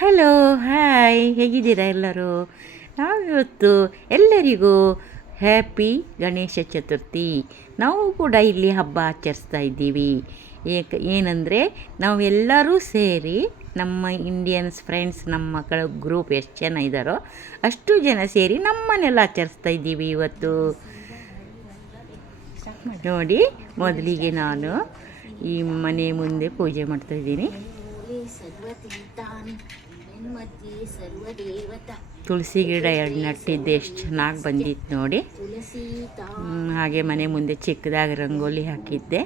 Hello hi ಹೇಗಿದ್ದೀರಾ ಎಲ್ಲರೂ? ನಾವಿವತ್ತು ಎಲ್ಲರಿಗೂ ಹ್ಯಾಪಿ ಗಣೇಶ ಚತುರ್ಥಿ. ನಾವು ಕೂಡ ಇಲ್ಲಿ ಹಬ್ಬ ಆಚರಿಸ್ತಾ ಇದ್ದೀವಿ. ಏಕೆ, ಏನಂದರೆ ನಾವೆಲ್ಲರೂ ಸೇರಿ ನಮ್ಮ ಇಂಡಿಯನ್ಸ್ ಫ್ರೆಂಡ್ಸ್ ನಮ್ಮ ಮಕ್ಕಳ ಗ್ರೂಪ್ ಎಷ್ಟು ಜನ ಇದ್ದಾರೋ ಅಷ್ಟು ಜನ ಸೇರಿ ನಮ್ಮನೆಲ್ಲ ಆಚರಿಸ್ತಾ ಇದ್ದೀವಿ ಇವತ್ತು. ನೋಡಿ, ಮೊದಲಿಗೆ ನಾನು ಈ ಮನೆ ಮುಂದೆ ಪೂಜೆ ಮಾಡ್ತಾ ತುಳಸಿ ಗಿಡ ಎರಡು ನಟ್ಟಿದ್ದೆ, ಎಷ್ಟು ಚೆನ್ನಾಗಿ ಬಂದಿತ್ತು ನೋಡಿ. ಹಾಗೆ ಮನೆ ಮುಂದೆ ಚಿಕ್ಕದಾಗಿ ರಂಗೋಲಿ ಹಾಕಿದ್ದೆ.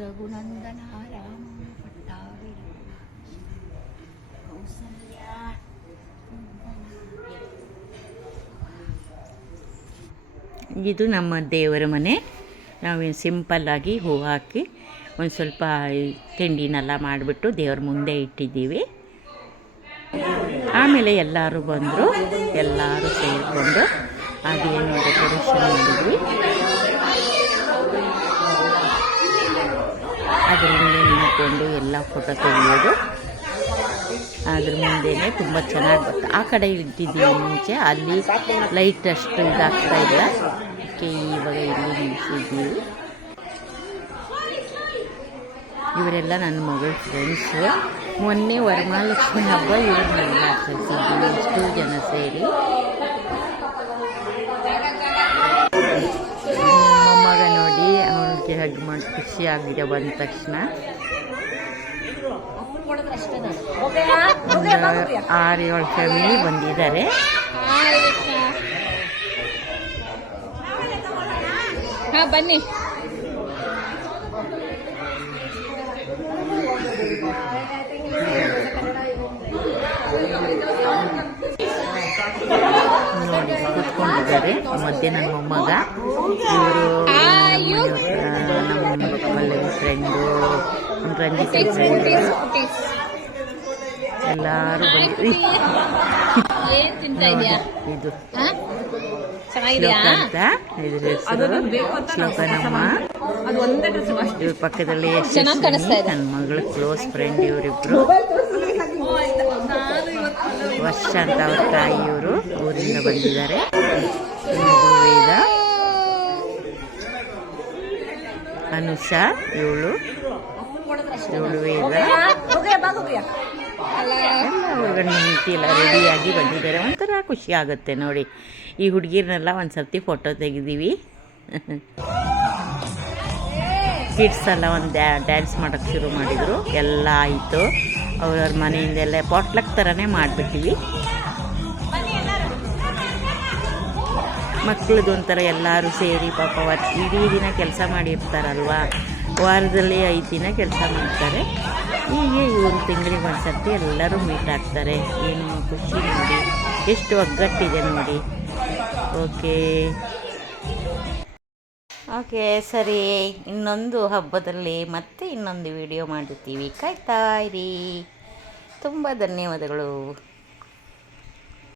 ರಘುನಂದನ ಇದು ನಮ್ಮ ದೇವರ ಮನೆ. ನಾವೇನು ಸಿಂಪಲ್ಲಾಗಿ ಹೂ ಹಾಕಿ ಒಂದು ಸ್ವಲ್ಪ ತಿಂಡಿನೆಲ್ಲ ಮಾಡಿಬಿಟ್ಟು ದೇವ್ರ ಮುಂದೆ ಇಟ್ಟಿದ್ದೀವಿ. ಆಮೇಲೆ ಎಲ್ಲರೂ ಬಂದರು, ಎಲ್ಲರೂ ಸೇರಿಕೊಂಡು ಅದೇನು ಡೆಕೋರೇಷನ್ ಮಾಡಿದ್ವಿ. ಅದ್ರ ಮುಂದೆ ನಿಂತ್ಕೊಂಡು ಎಲ್ಲ ಫೋಟೋ ತೆಗೆಯೋದು. ಅದ್ರ ಮುಂದೆನೇ ತುಂಬ ಚೆನ್ನಾಗಿ ಬರ್ತದೆ ಆ ಕಡೆ ಇಟ್ಟಿದ್ದೀವಿ ಮುಂಚೆ, ಅಲ್ಲಿ ಲೈಟ್ ಅಷ್ಟು ಇದಾಗ್ತಾ ಇಲ್ಲ. ಅದಕ್ಕೆ ಇವಾಗ ಇಲ್ಲಿ ನಿಲ್ಸಿದ್ದೀವಿ. ಇವರೆಲ್ಲ ನನ್ನ ಮಗಳ ಫ್ರೆಂಡ್ಸು ಮೊನ್ನೆ ವರಮಹಾಲಕ್ಷ್ಮಿ ಹಬ್ಬ ಇವ್ರನ್ನೆಲ್ಲ ಆಚರಿಸಿದ್ದೀವಿ ಇಷ್ಟು ಜನ ಸೇರಿ. ಮೊಮ್ಮಗ ನೋಡಿ, ಅವನಿಗೆ ಹಗ್ ಮಾಡಿ, ಖುಷಿ ಆಗಿದೆ ಬಂದ ತಕ್ಷಣ. ಒಂದು ಆರು ಏಳು ಫ್ಯಾಮಿಲಿ ಬಂದಿದ್ದಾರೆ ಬನ್ನಿ ನೋಡಿ ಕೂತ್ಕೊಂಡಿದ್ದಾರೆ ಮಧ್ಯೆ ನನ್ನ ಮೊಮ್ಮಗ. ಇವರು ನಮ್ಮ ಫ್ರೆಂಡು ರಂಜಿತ್ ಫ್ರೆಂಡು ಎಲ್ಲರೂ ಇದು. ಶ್ಲೋಕ ಅಂತ ಶ್ಲೋಕ ನಮ್ಮ ಇವ್ರ ಪಕ್ಕದಲ್ಲಿ. ನನ್ನ ಮಗಳ ಕ್ಲೋಸ್ ಫ್ರೆಂಡ್ ಇವರಿಬ್ರು. ವರ್ಷ ಅಂತ ಅವ್ರ ತಾಯಿಯವರು ಊರಿಂದ ಬಂದಿದ್ದಾರೆ. ವೇದ. ಅನುಷಾ ಏಳು. ಇವಳು ವೇದ. ಹೆಂಡತಿ ಎಲ್ಲ ರೆಡಿಯಾಗಿ ಬಂದಿದ್ದಾರೆ. ಒಂಥರ ಖುಷಿ ಆಗುತ್ತೆ ನೋಡಿ. ಈ ಹುಡುಗಿರ್ನೆಲ್ಲ ಒಂದು ಸರ್ತಿ ಫೋಟೋ ತೆಗೆದೀವಿ. ಕಿಡ್ಸ್ ಎಲ್ಲ ಒಂದು ಡ್ಯಾನ್ಸ್ ಮಾಡೋಕ್ಕೆ ಶುರು ಮಾಡಿದರು. ಎಲ್ಲ ಆಯಿತು. ಅವ್ರವ್ರ ಮನೆಯಿಂದೆಲ್ಲ ಪಾಟ್ಲಕ್ ಥರನೇ ಮಾಡಿಬಿಟ್ಟಿವಿ. ಮಕ್ಕಳದು ಒಂಥರ ಎಲ್ಲರೂ ಸೇರಿ ಪಾಪ ವರ್ ಇಡೀ ದಿನ ಕೆಲಸ ಮಾಡಿರ್ತಾರಲ್ವಾ? ವಾರದಲ್ಲಿ ಐದು ದಿನ ಕೆಲಸ ಮಾಡ್ತಾರೆ. ಹೀಗೆ ಒಂದು ತಿಂಗಳಿಗೆ ಒಂದು ಸರ್ತಿ ಎಲ್ಲರೂ ಮೀಟ್ ಆಗ್ತಾರೆ. ಏನು ಖುಷಿ ನೋಡಿ. ಎಷ್ಟು ಒಗ್ಗಟ್ಟಿದೆ ನೋಡಿ. ಓಕೆ ಓಕೆ ಸರಿ. ಇನ್ನೊಂದು ಹಬ್ಬದಲ್ಲಿ ಮತ್ತೆ ಇನ್ನೊಂದು ವಿಡಿಯೋ ಮಾಡಿರ್ತೀವಿ ಕಾಯ್ತಾ ಇರಿ. ತುಂಬ ಧನ್ಯವಾದಗಳು.